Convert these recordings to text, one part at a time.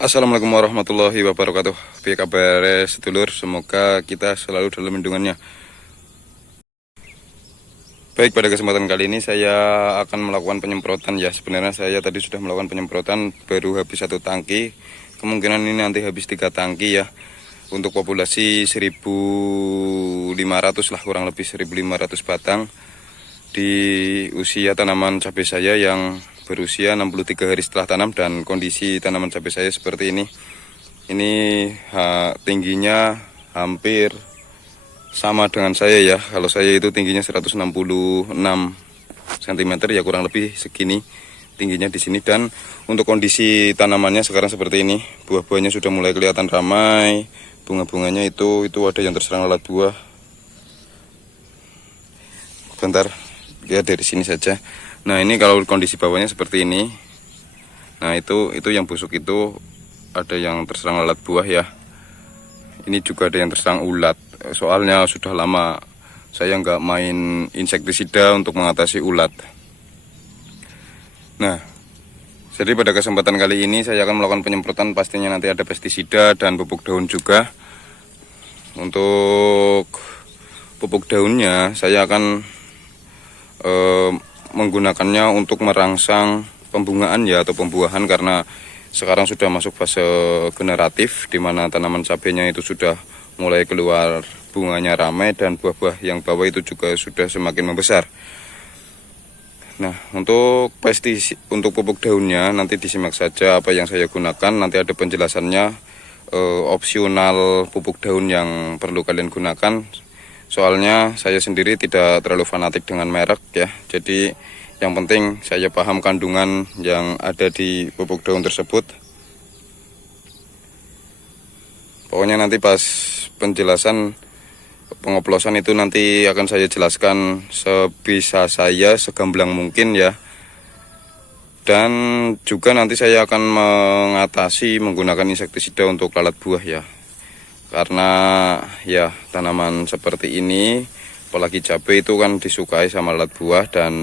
Assalamualaikum warahmatullahi wabarakatuh. Piye kabar sedulur? Semoga kita selalu dalam lindungannya. Baik, pada kesempatan kali ini saya akan melakukan penyemprotan ya. Sebenarnya saya tadi sudah melakukan penyemprotan, baru habis 1 tangki. Kemungkinan ini nanti habis 3 tangki ya. Untuk populasi 1.500 lah, kurang lebih 1.500 batang di usia tanaman cabai saya yang berusia 63 hari setelah tanam. Dan kondisi tanaman cabai saya seperti ini. Ini tingginya hampir sama dengan saya ya. Kalau saya itu tingginya 166 cm ya, kurang lebih segini tingginya di sini. Dan untuk kondisi tanamannya sekarang seperti ini. Buah-buahnya sudah mulai kelihatan ramai. Bunga-bunganya itu ada yang terserang lalat buah. Bentar, lihat dari sini saja. Nah, ini kalau kondisi bawahnya seperti ini. Nah, itu yang busuk itu ada yang terserang lalat buah ya. Ini juga ada yang terserang ulat. Soalnya sudah lama saya nggak main insektisida untuk mengatasi ulat. Nah, jadi pada kesempatan kali ini saya akan melakukan penyemprotan. Pastinya nanti ada pestisida dan pupuk daun juga. Untuk pupuk daunnya saya akan menggunakannya untuk merangsang pembungaan ya, atau pembuahan, karena sekarang sudah masuk fase generatif di mana tanaman cabenya itu sudah mulai keluar bunganya ramai dan buah-buah yang bawah itu juga sudah semakin membesar. Nah, untuk pupuk daunnya nanti disimak saja apa yang saya gunakan, nanti ada penjelasannya. Opsional pupuk daun yang perlu kalian gunakan. Soalnya saya sendiri tidak terlalu fanatik dengan merek ya. Jadi yang penting saya paham kandungan yang ada di pupuk daun tersebut. Pokoknya nanti pas penjelasan pengoplosan itu nanti akan saya jelaskan sebisa saya, segamblang mungkin ya. Dan juga nanti saya akan mengatasi menggunakan insektisida untuk lalat buah ya. Karena ya tanaman seperti ini, apalagi cabai itu kan disukai sama lalat buah. Dan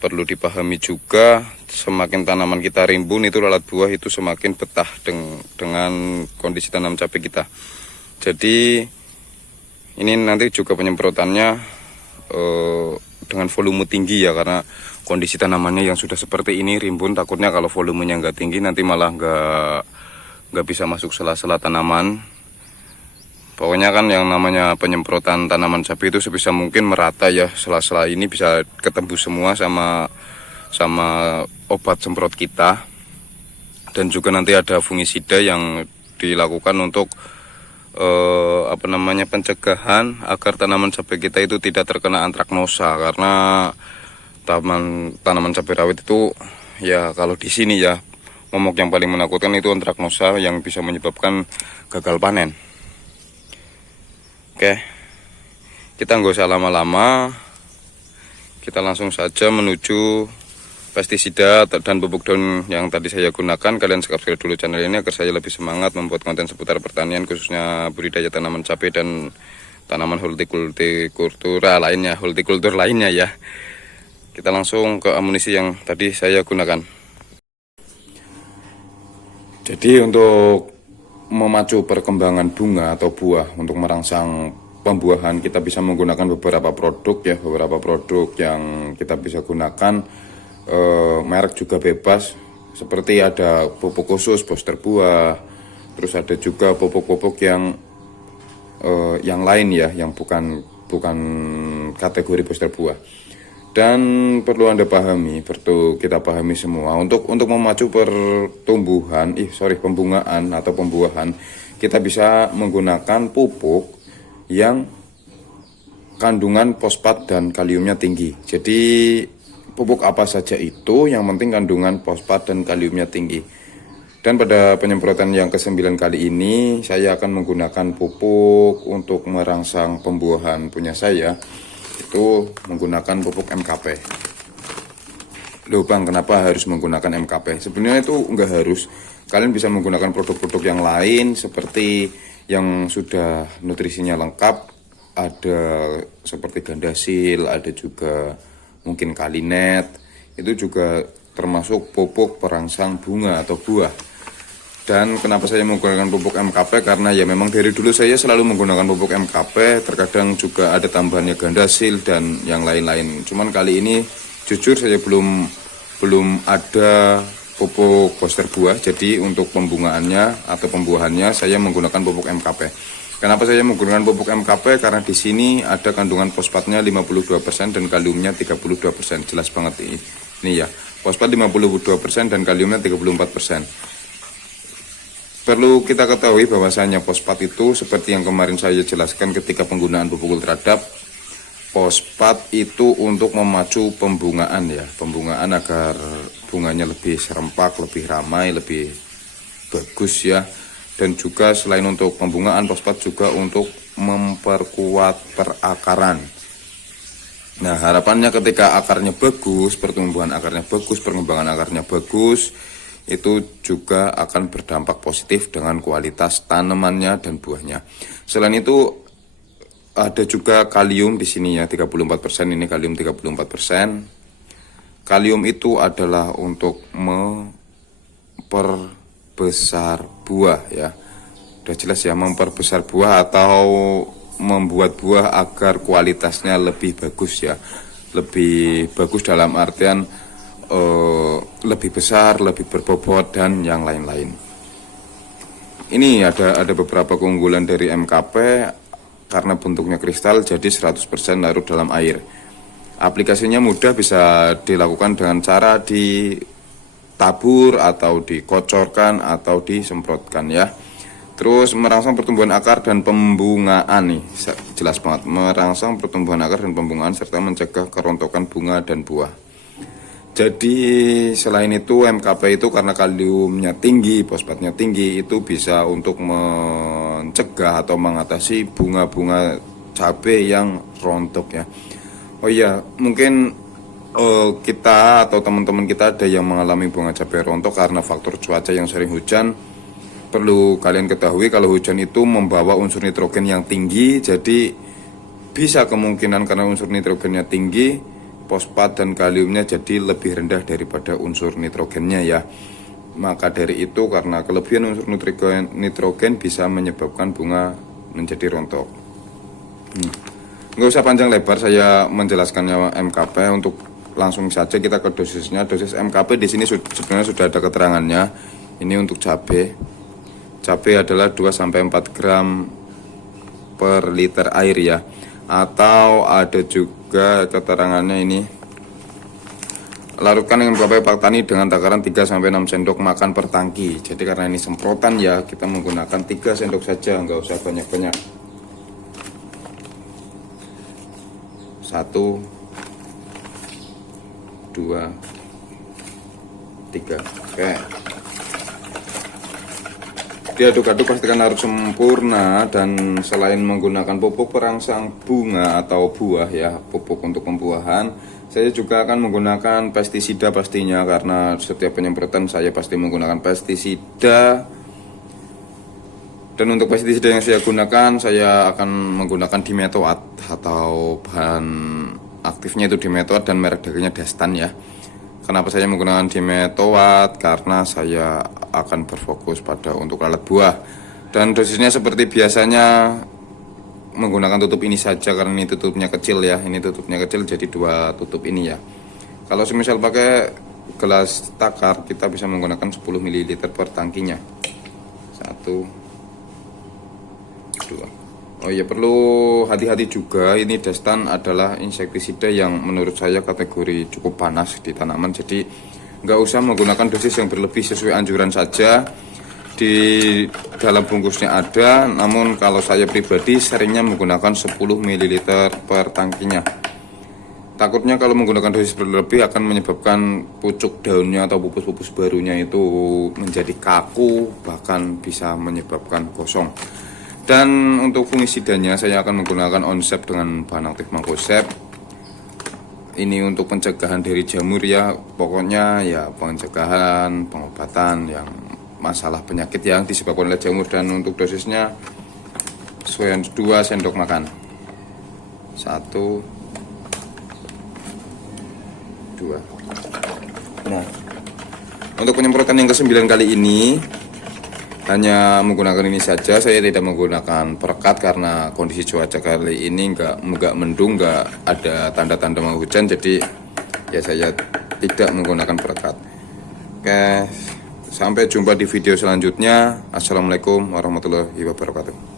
perlu dipahami juga, semakin tanaman kita rimbun itu lalat buah itu semakin betah dengan kondisi tanam cabai kita. Jadi ini nanti juga penyemprotannya dengan volume tinggi ya, karena kondisi tanamannya yang sudah seperti ini rimbun. Takutnya kalau volumenya nggak tinggi nanti malah nggak bisa masuk sela-sela tanaman. Pokoknya kan yang namanya penyemprotan tanaman cabai itu sebisa mungkin merata ya, sela-sela ini bisa ketembus semua sama obat semprot kita. Dan juga nanti ada fungisida yang dilakukan untuk pencegahan agar tanaman cabai kita itu tidak terkena antraknosa. Karena tanaman cabai rawit itu ya, kalau di sini ya, momok yang paling menakutkan itu antraknosa yang bisa menyebabkan gagal panen. Oke, kita nggak usah lama-lama, kita langsung saja menuju pestisida dan pupuk daun yang tadi saya gunakan. Kalian subscribe dulu channel ini agar saya lebih semangat membuat konten seputar pertanian, khususnya budidaya tanaman cabai dan tanaman hortikultur lainnya ya. Kita langsung ke amunisi yang tadi saya gunakan. Jadi untuk memacu perkembangan bunga atau buah, untuk merangsang pembuahan, kita bisa menggunakan beberapa produk yang kita bisa gunakan. Merek juga bebas, seperti ada pupuk khusus booster buah, terus ada juga pupuk-pupuk yang lain ya, yang bukan kategori booster buah. Dan perlu Anda pahami, perlu kita pahami semua, untuk memacu pembungaan atau pembuahan, kita bisa menggunakan pupuk yang kandungan fosfat dan kaliumnya tinggi. Jadi pupuk apa saja itu, yang penting kandungan fosfat dan kaliumnya tinggi. Dan pada penyemprotan yang ke-9 kali ini, saya akan menggunakan pupuk untuk merangsang pembuahan punya saya. Itu menggunakan pupuk MKP. Loh bang, kenapa harus menggunakan MKP? Sebenarnya itu enggak harus. Kalian bisa menggunakan produk-produk yang lain, seperti yang sudah nutrisinya lengkap. Ada seperti Gandasil, ada juga mungkin Kalinet. Itu juga termasuk pupuk perangsang bunga atau buah. Dan kenapa saya menggunakan pupuk MKP, karena ya memang dari dulu saya selalu menggunakan pupuk MKP, terkadang juga ada tambahannya Gandasil dan yang lain-lain. Cuman kali ini jujur saya belum ada pupuk poster buah, jadi untuk pembungaannya atau pembuahannya saya menggunakan pupuk MKP. Kenapa saya menggunakan pupuk MKP? Karena di sini ada kandungan fosfatnya 52% dan kaliumnya 32%. Jelas banget ini ya. Fosfat 52% dan kaliumnya 34%. Perlu kita ketahui bahwasanya fosfat itu seperti yang kemarin saya jelaskan ketika penggunaan pupuk ultradap. Fosfat itu untuk memacu pembungaan ya, pembungaan agar bunganya lebih serempak, lebih ramai, lebih bagus ya. Dan juga selain untuk pembungaan, fosfat juga untuk memperkuat perakaran. Nah, harapannya ketika akarnya bagus, pertumbuhan akarnya bagus, perkembangan akarnya bagus, itu juga akan berdampak positif dengan kualitas tanamannya dan buahnya. Selain itu ada juga kalium di sini ya, 34%, ini kalium 34%. Kalium itu adalah untuk memperbesar buah ya. Udah jelas ya, memperbesar buah atau membuat buah agar kualitasnya lebih bagus ya. Lebih bagus dalam artian lebih besar, lebih berbobot dan yang lain-lain. Ini ada beberapa keunggulan dari MKP karena bentuknya kristal, jadi 100% larut dalam air. Aplikasinya mudah, bisa dilakukan dengan cara ditabur atau dikocorkan atau disemprotkan ya. Terus merangsang pertumbuhan akar dan pembungaan nih, jelas banget, merangsang pertumbuhan akar dan pembungaan serta mencegah kerontokan bunga dan buah. Jadi selain itu MKP itu karena kaliumnya tinggi, fosfatnya tinggi, itu bisa untuk mencegah atau mengatasi bunga-bunga cabai yang rontok ya. Oh iya, mungkin kita atau teman-teman kita ada yang mengalami bunga cabai rontok karena faktor cuaca yang sering hujan. Perlu kalian ketahui kalau hujan itu membawa unsur nitrogen yang tinggi, jadi bisa kemungkinan karena unsur nitrogennya tinggi, fosfat dan kaliumnya jadi lebih rendah daripada unsur nitrogennya ya. Maka dari itu karena kelebihan unsur nitrogen bisa menyebabkan bunga menjadi rontok. Nggak usah panjang lebar saya menjelaskannya MKP, untuk langsung saja kita ke dosisnya. Dosis MKP di sini sebenarnya sudah ada keterangannya. Ini untuk cabai. Cabai adalah 2-4 gram per liter air ya. Atau ada juga keterangannya ini, larutkan dengan MKP Paktani dengan takaran 3-6 sendok makan per tangki. Jadi karena ini semprotan ya, kita menggunakan 3 sendok saja, nggak usah banyak-banyak. 1, 2, 3. Oke. Diaduk-aduk pastikan larut sempurna, dan selain menggunakan pupuk perangsang bunga atau buah ya, pupuk untuk pembuahan, saya juga akan menggunakan pestisida pastinya, karena setiap penyemprotan saya pasti menggunakan pestisida. Dan untuk pestisida yang saya gunakan, saya akan menggunakan Dimetoat atau bahan aktifnya itu Dimetoat dan merek dagangnya Dastan ya. Kenapa saya menggunakan Dimetoat? Karena saya akan berfokus pada untuk lalat buah. Dan dosisnya seperti biasanya menggunakan tutup ini saja, karena ini tutupnya kecil ya. Ini tutupnya kecil, jadi 2 tutup ini ya. Kalau semisal pakai gelas takar, kita bisa menggunakan 10 ml per tangkinya. 1, 2. Oh iya, perlu hati-hati juga, ini Dastan adalah insektisida yang menurut saya kategori cukup panas di tanaman, jadi nggak usah menggunakan dosis yang berlebih, sesuai anjuran saja. Di dalam bungkusnya ada, namun kalau saya pribadi seringnya menggunakan 10 ml per tangkinya. Takutnya kalau menggunakan dosis berlebih akan menyebabkan pucuk daunnya atau pupus-pupus barunya itu menjadi kaku, bahkan bisa menyebabkan gosong. Dan untuk fungisidanya saya akan menggunakan Onsep dengan bahan aktif Mancozeb. Ini untuk pencegahan dari jamur ya, pokoknya ya pencegahan, pengobatan yang masalah penyakit yang disebabkan oleh jamur. Dan untuk dosisnya sesuai 2 sendok makan. 1, 2. Nah, untuk penyemprotan yang ke-9 kali ini, hanya menggunakan ini saja. Saya tidak menggunakan perekat karena kondisi cuaca kali ini nggak mendung, nggak ada tanda-tanda mau hujan, jadi ya saya tidak menggunakan perekat. Oke, sampai jumpa di video selanjutnya. Assalamualaikum warahmatullahi wabarakatuh.